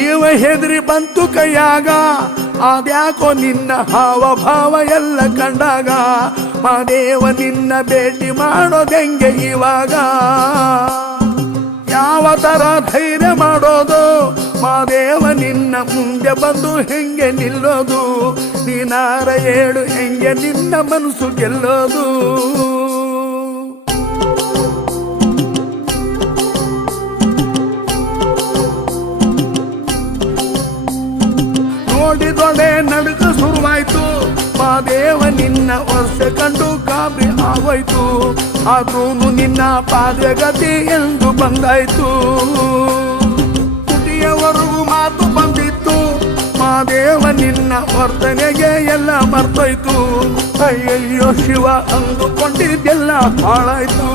ಜೀವ ಹೆದರಿ ಬಂತು ಕೈಯಾಗ, ಅದ್ಯಾಕೋ ನಿನ್ನ ಹಾವ ಭಾವ ಎಲ್ಲ ಕಂಡಾಗ, ಮಾದೇವ ನಿನ್ನ ಭೇಟಿ ಮಾಡೋದೆಂಗೆ ಇವಾಗ? ಯಾವ ತರ ಧೈರ್ಯ ಮಾಡೋದು ಮಾದೇವ ನಿನ್ನ ಮುಂದೆ ಬಂದು ಹೆಂಗೆ ನಿಲ್ಲೋದು? ನೀನಾರ ಹೇಳು ಹೆಂಗೆ ನಿನ್ನ ಮನಸ್ಸು ಗೆಲ್ಲೋದು? ನೋಡಿದೊಡೆ ನಡುಕ ಶುರುವಾಯ್ತು, ಮಾದೇವ ನಿನ್ನ ವರ್ಷ ಕಂಡು ಗಾಬರಿ ಆಗೋಯ್ತು. ಆದ್ರೂ ನಿನ್ನ ಪಾದಗತಿ ಎಂದು ಬಂದಾಯ್ತು. ತುಟಿಯವರೆಗೂ ಮಾತು ಬಂದಿತ್ತು, ಮಾದೇವ ನಿನ್ನ ವರ್ತನೆಗೆ ಎಲ್ಲ ಮರ್ತೋಯ್ತು. ಅಯ್ಯಯ್ಯೋ ಶಿವ ಅಂದುಕೊಂಡಿದ್ದೆಲ್ಲ ಹಾಳಾಯ್ತು.